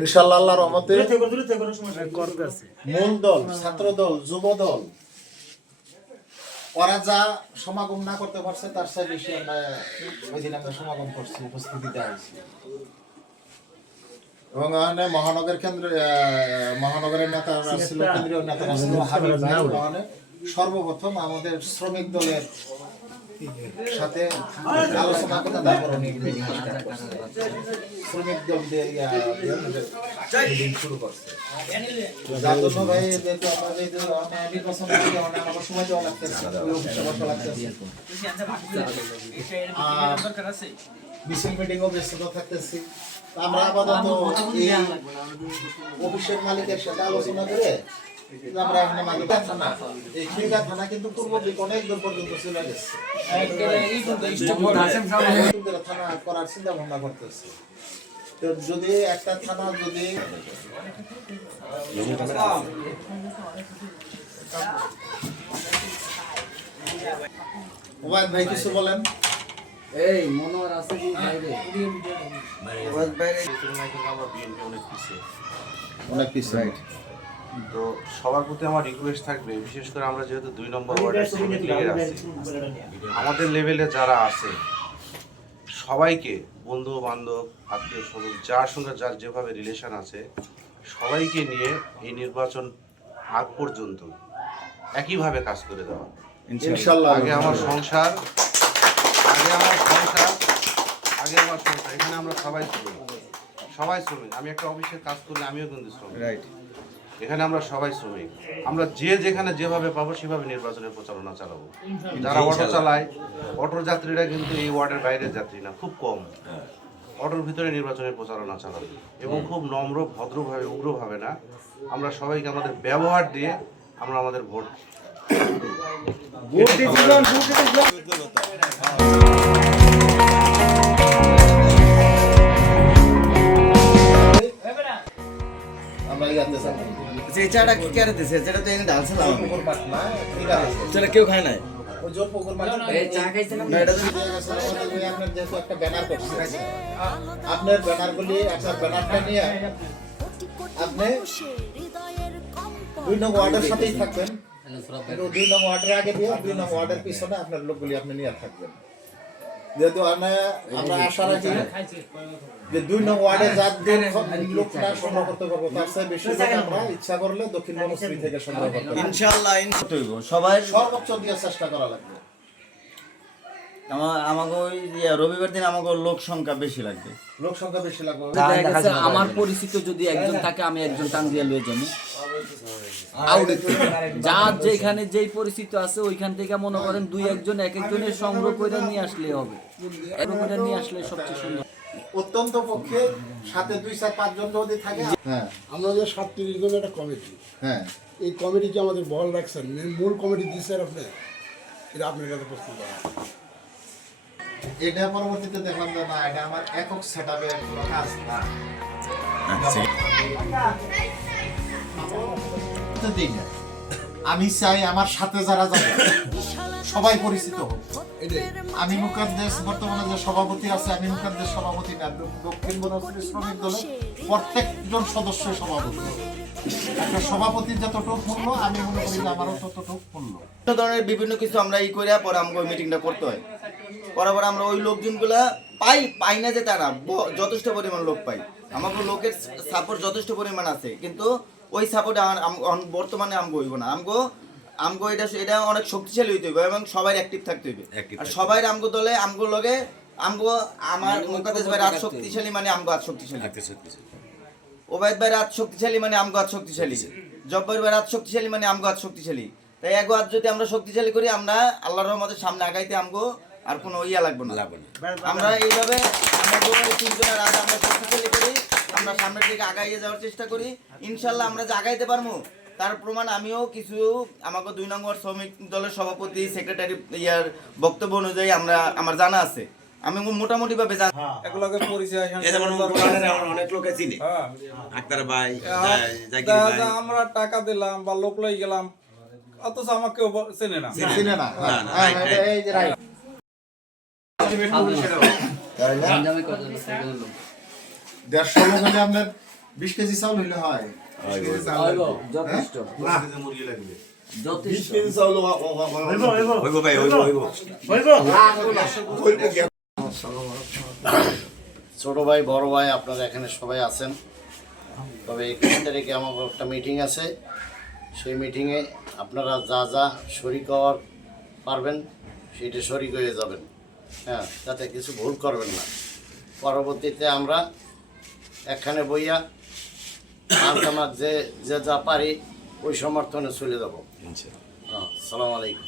ইনশাআল্লাহ আল্লাহর রহমতে মূল দল, ছাত্র দল, যুব দল ওরা যা সমাগম না করতে পারছে তার চেয়ে বেশি আমরা ওই দিন আমরা সমাগম করছি, উপস্থিতিতে আছি। এবং মহানগর মহানগরের নেতারা ছিল, কেন্দ্রীয় নেতারা ছিল, হাবিব ভাই সর্বপ্রথম আমাদের শ্রমিক দলের সাথে আলোচনা করে তারপর শ্রমিক দল দিয়ে শুরু করছে। যার জন্য ভাই নির্বাচন আমার সময় দেওয়া লাগতেছে, মিছিল মিটিংও ব্যস্ত থাকতেছি। আমরা আপাতত এই অফিসের মালিকের সাথে আলোচনা করে আমরা এখানে মালিকা থানা, এই খিলগা থানা কিন্তু পূর্ব দিক অনেক দূর পর্যন্ত চলে গেছে, থানা করার চিন্তা ভাবনা করতেছে। তো যদি একটা থানা যদি ওবায়দ ভাই কিছু বলেন। এই মনোর আছে কি বাইরে ওবায়দ বাইরে অনেক পিছিয়ে। তো সবার প্রতি আমার রিকোয়েস্ট থাকবে, বিশেষ করে আমরা যেহেতু 2 নম্বর ওয়ার্ডের শ্রমিক লীগের আছি, আমাদের লেভেলে যারা আছে সবাইকে, বন্ধু বান্ধব, আত্মীয় স্বজন, যার সঙ্গে যার যেভাবে রিলেশন আছে সবাইকে নিয়ে এই নির্বাচন আগ পর্যন্ত একইভাবে কাজ করে দেওয়া। ইনশাআল্লাহ আগে আমার সংসার, এখানে আমরা সবাই শ্রমিক। আমি একটা অফিসে কাজ করলে আমিও কিন্তু শ্রমিক, রাইট? এখানে আমরা সবাই শ্রমিক। আমরা যে যেখানে যেভাবে পাবো সেভাবে নির্বাচনের প্রচারণা চালাবো। যারা অটো চালায়, অটোর যাত্রীরা কিন্তু এই ওয়ার্ডের বাইরের যাত্রী না, খুব কম। অটোর ভিতরে নির্বাচনের প্রচারণা চালাবো এবং খুব নম্র, ভদ্রভাবে, উগ্রভাবে না, আমরা সবাইকে আমাদের ব্যবহার দিয়ে আমরা আমাদের ভোট কেউ খায় নাই। আপনার ব্যানারগুলি, আপনার ব্যানারটা নিয়ে আপনি 2 নং ওয়ার্ডের সাথেই থাকবেন, 2 নং ওয়ার্ডের আগে দিয়ে 2 নং ওয়ার্ডের পিছনে আপনার লোকগুলি আপনি নিয়ে থাকবেন। যেহেতু আমরা আশা রাখি যে 2 নং ওয়ার্ডে যার লোকটা সংগ্রহ করতে পারবো, তার চেয়ে বেশি আমরা ইচ্ছা করলে দক্ষিণ বনশ্রী থেকে সংগ্রহ করতে পারবো। ইনশাআল্লাহ সবাই সর্বোচ্চ দিয়ে চেষ্টা করা লাগবে। আমাকে ওই রবিবার দিন আমাকে লোক সংখ্যা বেশি লাগবে, আমার পরিচিত যদি একজন থাকে আমি একজন টান দিয়ে লয়ে যাবো। যার যেখানে যেই পরিচিত আছে ওইখান থেকে মনে করেন 2-1 এক একজনের সংগ্রহ করে নিয়ে আসলে হবে, এরকম করে নিয়ে আসলে সবচেয়ে সুন্দর। অত্যন্ত পক্ষে সাথে 2-4-5 জন যদি থাকে। হ্যাঁ, আমরা যে 37 জনের একটা কমিটি, হ্যাঁ, এই কমিটিকে আমাদের বহাল রাখছেন, মূল কমিটি দিচ্ছেন আপনি, এটা আপনার কাছে প্রস্তুত করা। এটা পরবর্তীতে দেখলাম যে না, এটা আমার একক সেটআপের কাজ না। আমি চাই আমার সাথে যারা যাবে সবাই পরিচিত হোক। আমি মুকাদ্দেস বর্তমানে যে সভাপতি আছে, আমি মুকাদ্দেস সভাপতি না, দক্ষিণ বনশ্রী শ্রমিক দলের প্রত্যেকজন সদস্য সভাপতি। একটা সভাপতির যতটুকু মূল্য আমি মনে করি যে আমারও ততটুকু মূল্য। ধরনের বিভিন্ন কিছু আমরা এই করে পরে আমাকে ওই মিটিংটা করতে হয়, পরে আমরা ওই লোকজনগুলা পাই না যে তা না, যথেষ্ট পরিমাণ লোক পাই। আমাকে লোকের সাপোর্ট যথেষ্ট পরিমাণ আছে, কিন্তু ওই সাপোর্ট বর্তমানে আমগো হইব না। আমগো এটা অনেক শক্তিশালী হইতে হইব এবং সবাই অ্যাক্টিভ থাকতে হইবে। আর সবাই আমগো দলে আমগো লগে আমার মুকাদ্দেস ভাই রাত শক্তিশালী মানে আমগো হাত শক্তিশালী, ওবায়দ ভাই রাত শক্তিশালী মানে আমগো হাত শক্তিশালী, জব্বার ভাই রাত শক্তিশালী মানে আমগো হাত শক্তিশালী। তাই এক হাত যদি আমরা শক্তিশালী করি, আমরা আল্লাহর রহমতের সামনে আগাইতে আমগো আর কোনো লাগবে না। আমরা এইভাবে আমাদের 3 জনের রাত আমরা শক্তিশালী করি, আমরা সামনের দিকে আগাইয়ে যাওয়ার চেষ্টা করি। ইনশাল্লাহ আমরা যে আগাইতে পারবো তার প্রমাণ আমিও কিছু আমাকে 2 নম্বর শ্রমিক দলের সভাপতি, সেক্রেটারি বক্তব্য অনুযায়ী আমার জানা আছে। আমি মোটামুটি ভাবে জানি এগুলোকে পরিচয় অনেক লোকে চিনে, আক্তার ভাই, আমরা টাকা দিলাম বা লোক লই গেলাম, অথচ আমাকে চেনে না। তাহলে গঞ্জামে কত লোক? 150 লোক হলে আপনার 20 কেজি চাউল হইলে হয় 20 কেজি চাউল হইব, লাগবে। যথেষ্ট মুরগি লাগবে যথেষ্ট হইব ভাই হইব ছোট ভাই বড় ভাই আপনারা এখানে সবাই আছেন, তবে 21 তারিখে আমার একটা মিটিং আছে। সেই মিটিংয়ে আপনারা যা যা শরিক হওয়ার পারবেন সেইটা শরিক হয়ে যাবেন, হ্যাঁ, যাতে কিছু ভুল করবেন না। পরবর্তীতে আমরা একখানে বইয়া আর যে যা পারি ওই সমর্থনে চলে যাব। হ্যাঁ, আসসালামু আলাইকুম।